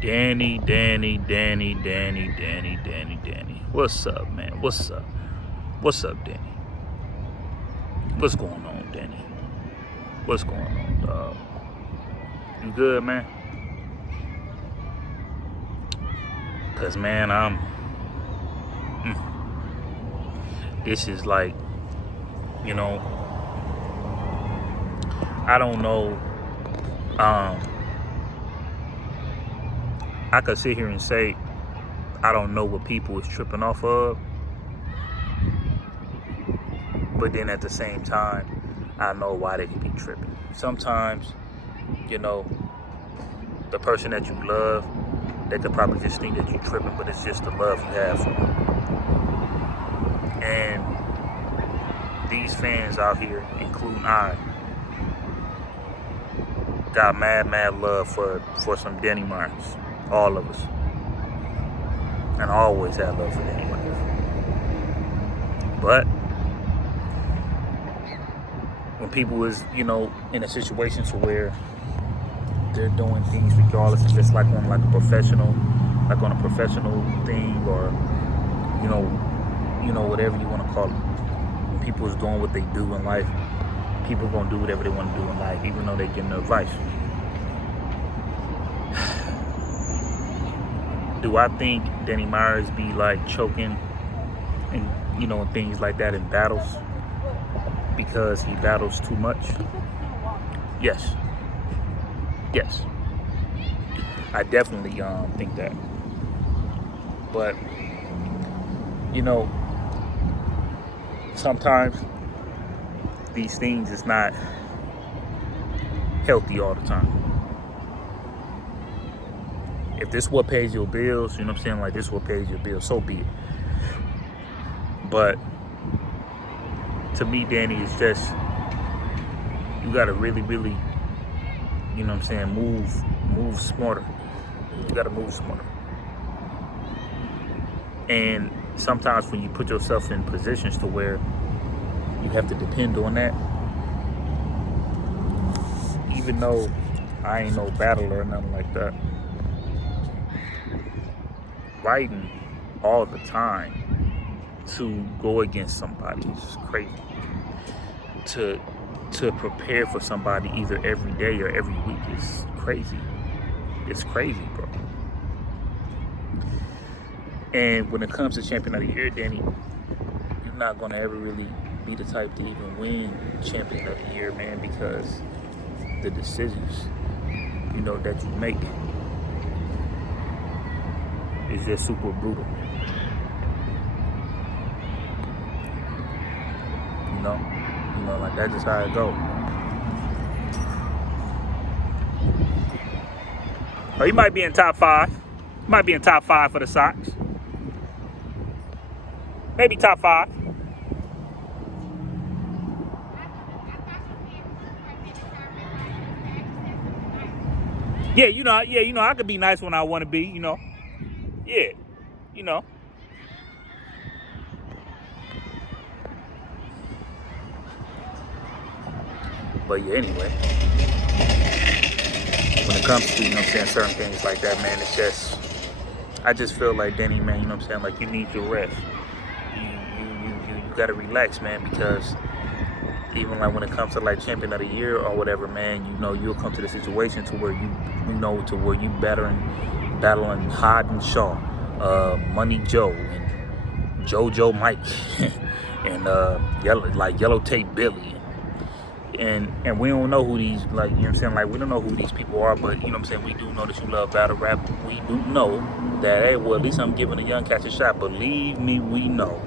Danny. What's up, man? What's up? What's up, Danny? What's going on, Danny? What's going on, dog? You good, man? Cause, man, this is like, you know, I don't know. I could sit here and say I don't know what people is tripping off of, but then at the same time, I know why they could be tripping. Sometimes, you know, the person that you love, they could probably just think that you're tripping, but it's just the love you have for them. And these fans out here, including I, got mad love for some Danny Myers. All of us. And I always had love for Danny Myers. But when people is, you know, in a situation to where they're doing things regardless if it's like on a professional thing, or you know whatever you want to call it. When people is doing what they do in life, people are gonna do whatever they want to do in life, even though they're getting advice. Do I think Danny Myers be like choking and and things like that in battles because he battles too much? Yes. I definitely think that. But sometimes these things is not healthy all the time. If this what pays your bills, you know what I'm saying, like this what pays your bills, so be it. But to me, Danny, it's just, you gotta really, you know what I'm saying, move smarter. You gotta move smarter. And sometimes when you put yourself in positions to where you have to depend on that, even though I ain't no battler or nothing like that, fighting all the time to go against somebody is crazy. To prepare for somebody either every day or every week is crazy. It's crazy, bro. And when it comes to Champion of the Year, Danny, you're not gonna ever really be the type to even win Champion of the Year, man, because the decisions, that you make is just super brutal. Like that's just how it go. Oh, he might be in top 5. He might be in top 5 for the Sox. Maybe top 5. Yeah, I could be nice when I want to be, Yeah, But yeah, anyway, when it comes to, certain things like that, man, it's just, I just feel like, Danny, man, like you need your rest. You gotta relax, man, because even like when it comes to like Champion of the Year or whatever, man, you'll come to the situation to where you battling Hod Shaw, Money Joe, and JoJo Mike, and Yellow Tape Billy. And we don't know who these, like, we don't know who these people are, but, we do know that you love battle rap. We do know that, hey, well, at least I'm giving a young cat a shot. Believe me, we know.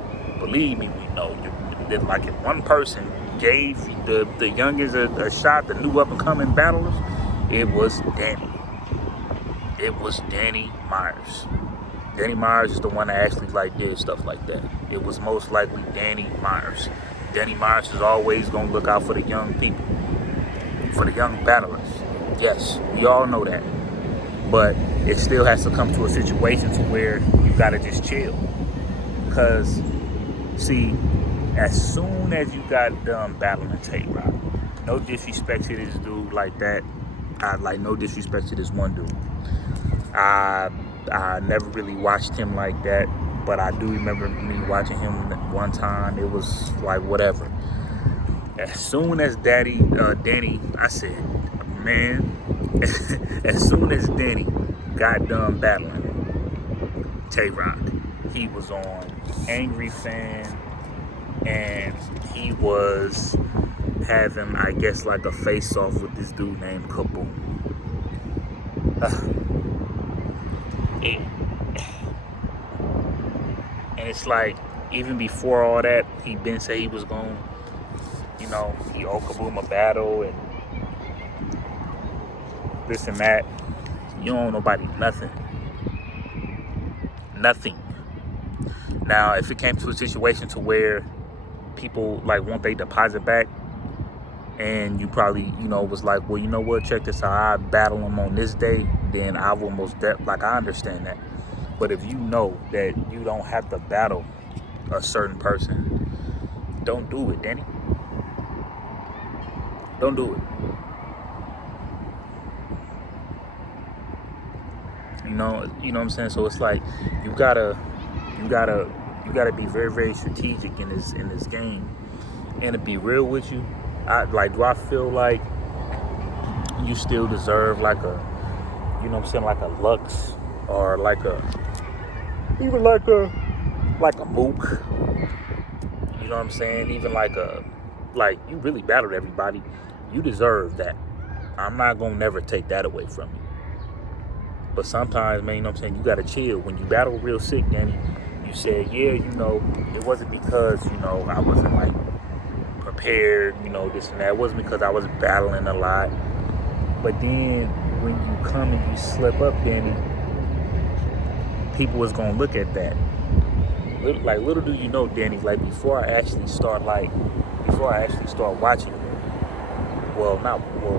That, like, if one person gave the youngest a shot, the new up-and-coming battlers, it was Danny. It was Danny Myers. Danny Myers is the one that actually, did stuff like that. It was most likely Danny Myers. Danny Myers is always going to look out for the young people, for the young battlers. Yes, we all know that. But it still has to come to a situation to where you got to just chill. Because, see, as soon as you got done battling Tay-Rock, no disrespect to this dude like that. No disrespect to this one dude. I never really watched him like that, but I do remember me watching him one time. It was like whatever. As soon as Danny, I said, man, as soon as Danny got done battling Tay-Rock, he was on Angry Fan, and he was having, I guess, like a face-off with this dude named Kaboom. And it's like, even before all that, he been say he was going, he owed Kaboom a battle and this and that. You don't owe nobody nothing. Nothing. Now, if it came to a situation to where people like want their deposit back, and you probably, was like, well, you know what, check this out, I battle them on this day, then I will I understand that. But if you know that you don't have to battle a certain person, don't do it, Danny. Don't do it. You know what I'm saying? So it's like you gotta be very, very strategic in this game. And to be real with you, do I feel like you still deserve like a, like a Lux, or like a Mook? You know what I'm saying? Even like you really battled everybody. You deserve that. I'm not gonna never take that away from you. But sometimes, man, you gotta chill. When you battle real sick, Danny, you said, yeah, it wasn't because, I wasn't like prepared, this and that. It wasn't because I was battling a lot. But then when you come and you slip up, Danny, people was gonna look at that. Little do you know, Danny, like before I actually start watching,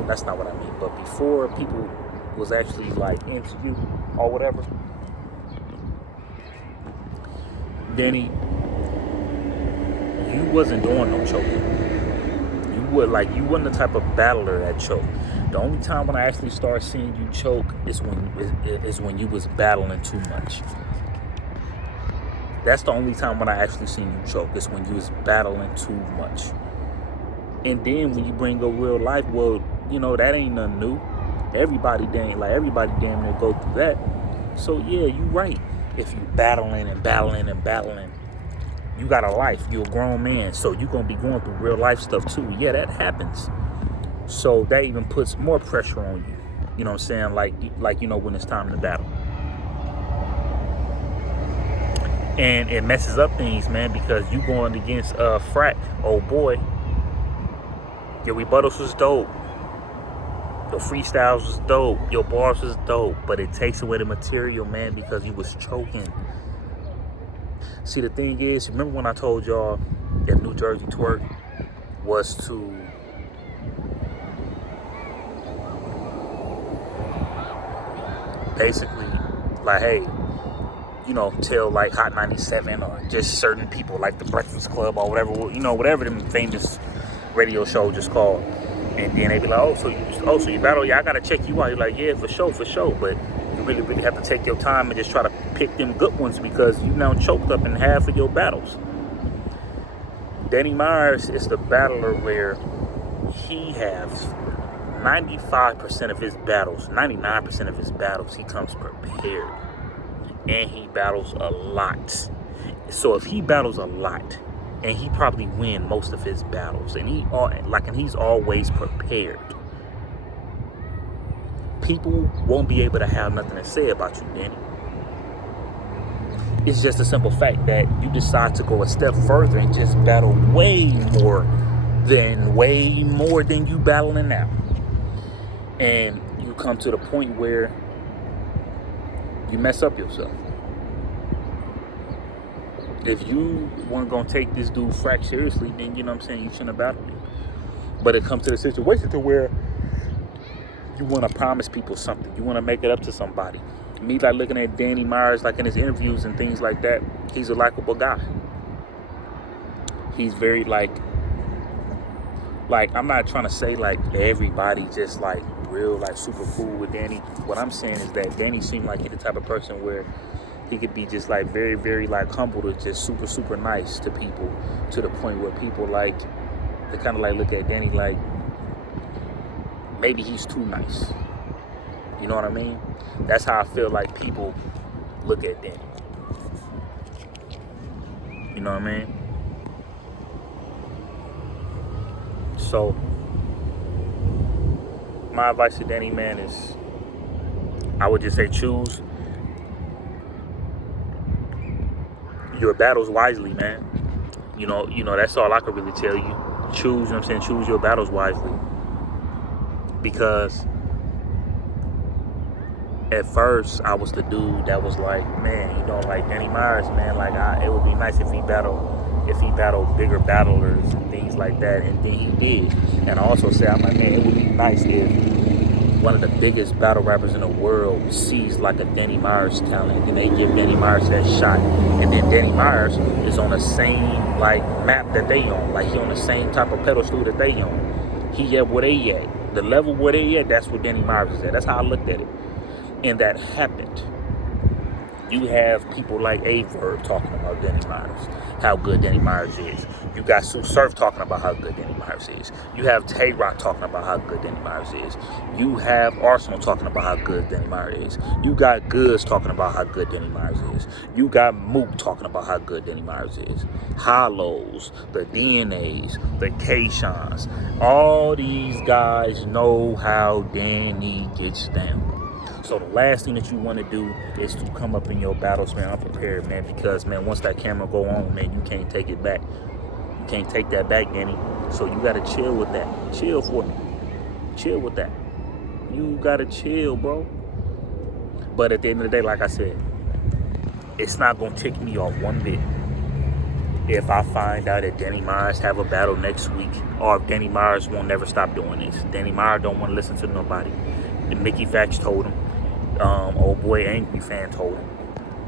that's not what I mean, but before people was actually like into you or whatever, Danny, you wasn't doing no choking. You wasn't the type of battler that choked. The only time when I actually started seeing you choke is when you was battling too much. That's the only time when I actually seen you choke, is when you was battling too much. And then when you bring up real life, that ain't nothing new. Everybody damn near go through that. So yeah, you right. If you battling, you got a life. You're a grown man, so you gonna be going through real life stuff too. Yeah, that happens. So that even puts more pressure on you. You know what I'm saying? Like when it's time to battle. And it messes up things, man, because you going against Frack, old boy. Your rebuttals was dope. Your freestyles was dope. Your bars was dope. But it takes away the material, man, because you was choking. See, the thing is, remember when I told y'all if New Jersey Twerk was to basically, like, hey, tell like Hot 97 or just certain people like the Breakfast Club or whatever them famous radio show just called. And then they be like, so you battle? Yeah, I gotta check you out. You're like, yeah, for sure. But you really, really have to take your time and just try to pick them good ones, because you now choked up in half of your battles. Danny Myers is the battler where he has 95% of his battles, 99% of his battles, he comes prepared. And he battles a lot. So if he battles a lot, and he probably win most of his battles, and he's always prepared, people won't be able to have nothing to say about you, Danny. It's just a simple fact that you decide to go a step further and just battle way more than you battling now. And you come to the point where you mess up yourself. If you weren't going to take this dude Frack seriously, then, you shouldn't have battled him. But it comes to the situation to where you want to promise people something. You want to make it up to somebody. Me, like, looking at Danny Myers, like, in his interviews and things like that, he's a likable guy. He's very, like, like, I'm not trying to say like everybody just like real like super cool with Danny. What I'm saying is that Danny seemed like he's the type of person where he could be just like very, very like humble to just super, super nice to people, to the point where people like, they kind of like look at Danny like maybe he's too nice. You know what I mean? That's how I feel like people look at Danny. You know what I mean? So my advice to Danny, man, is I would just say choose your battles wisely, man. You know, that's all I could really tell you. Choose, you know what I'm saying? Choose your battles wisely. Because at first I was the dude that was like, man, you know, like Danny Myers, man, like it would be nice if he battled bigger battlers and things like that, and then he did. And I also said, I'm like, man, it would be nice if one of the biggest battle rappers in the world sees like a Danny Myers talent, and they give Danny Myers that shot, and then Danny Myers is on the same like map that they on, like he on the same type of pedestal that they on. He at where they at, the level where they at, that's where Danny Myers is at. That's how I looked at it, and that happened. You have people like Averb talking about Danny Myers, how good Danny Myers is. You got Sue Surf talking about how good Danny Myers is. You have Tay Rock talking about how good Danny Myers is. You have Arsenal talking about how good Danny Myers is. You got Goods talking about how good Danny Myers is. You got Mook talking about how good Danny Myers is. Hollows, the DNAs, the K-Shans. All these guys know how Danny gets down. So the last thing that you want to do is to come up in your battles, man, unprepared, man, because, man, once that camera go on, man, you can't take it back. You can't take that back, Danny. So you got to chill with that. Chill for me. Chill with that. You got to chill, bro. But at the end of the day, like I said, it's not going to tick me off one bit if I find out that Danny Myers have a battle next week, or if Danny Myers won't never stop doing this. Danny Myers don't want to listen to nobody. And Mickey Fax told him. Old boy Angry Fan told him.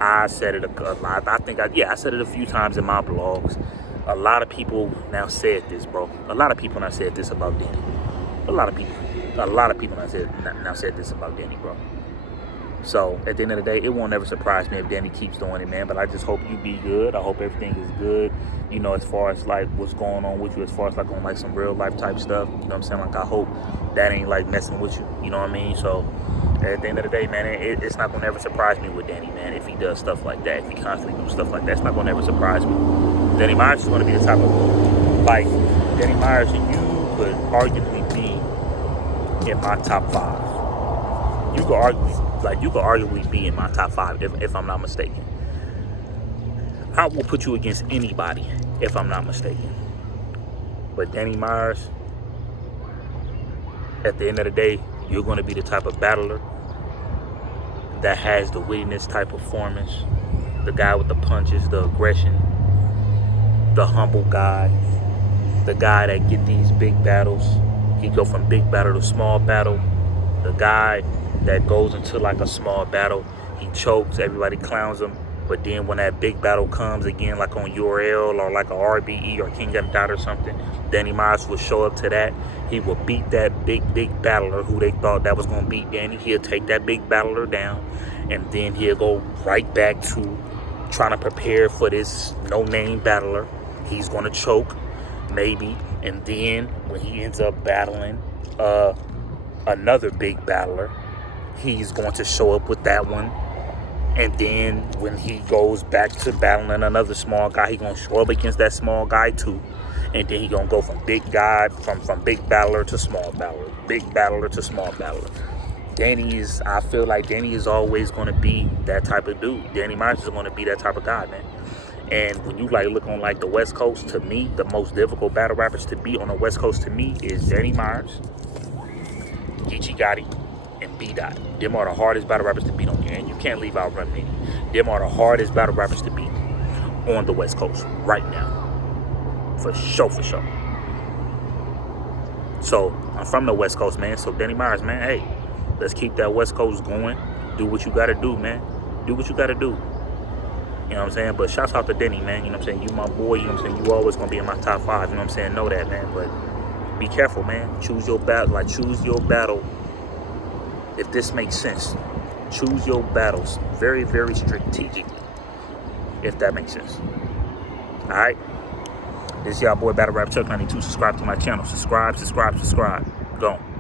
I said it a lot. I said it a few times in my blogs. A lot of people now said this, bro. A lot of people now said this about Danny. A lot of people now said this about Danny, bro. So at the end of the day, it won't never surprise me if Danny keeps doing it, man. But I just hope you be good. I hope everything is good. You know, as far as like what's going on with you, as far as like on like some real life type stuff. You know what I'm saying? Like I hope that ain't like messing with you. You know what I mean? So at the end of the day, man, it's not gonna ever surprise me with Danny, man. If he does stuff like that, if he constantly do stuff like that, it's not gonna ever surprise me. Danny Myers is gonna be the type of like Danny Myers, and you could arguably be in my top 5. You could arguably be in my top 5 if I'm not mistaken. I will put you against anybody if I'm not mistaken. But Danny Myers, at the end of the day, you're going to be the type of battler that has the wittiness type performance, the guy with the punches, the aggression, the humble guy, the guy that get these big battles. He go from big battle to small battle. The guy that goes into like a small battle, he chokes, everybody clowns him. But then when that big battle comes again, like on URL or like a RBE or King Got Dot or something, Danny Myers will show up to that. He will beat that big battler who they thought that was going to beat Danny. He'll take that big battler down, and then he'll go right back to trying to prepare for this no-name battler. He's going to choke, maybe, and then when he ends up battling another big battler, he's going to show up with that one. And then when he goes back to battling another small guy, he's going to show up against that small guy too. And then he's going to go from big guy, from big battler to small battler, big battler to small battler. I feel like Danny is always going to be that type of dude. Danny Myers is going to be that type of guy, man. And when you like look on like the West Coast, to me, the most difficult battle rappers to beat on the West Coast to me is Danny Myers, Geechee Gotti, and B-Dot. Them are the hardest battle rappers to beat on here, and you can't leave out Run Nitty. Them are the hardest battle rappers to beat on the West Coast right now. For sure. So, I'm from the West Coast, man. So, Danny Myers, man, hey, let's keep that West Coast going. Do what you got to do, man. Do what you got to do. You know what I'm saying? But shouts out to Danny, man. You know what I'm saying? You my boy. You know what I'm saying? You always going to be in my top 5. You know what I'm saying? Know that, man. But be careful, man. Choose your battle. Like, choose your battle. If this makes sense, choose your battles very, very strategically. If that makes sense. All right. This is y'all boy Battle Rap Chuck 92. Subscribe to my channel. Subscribe. Gone.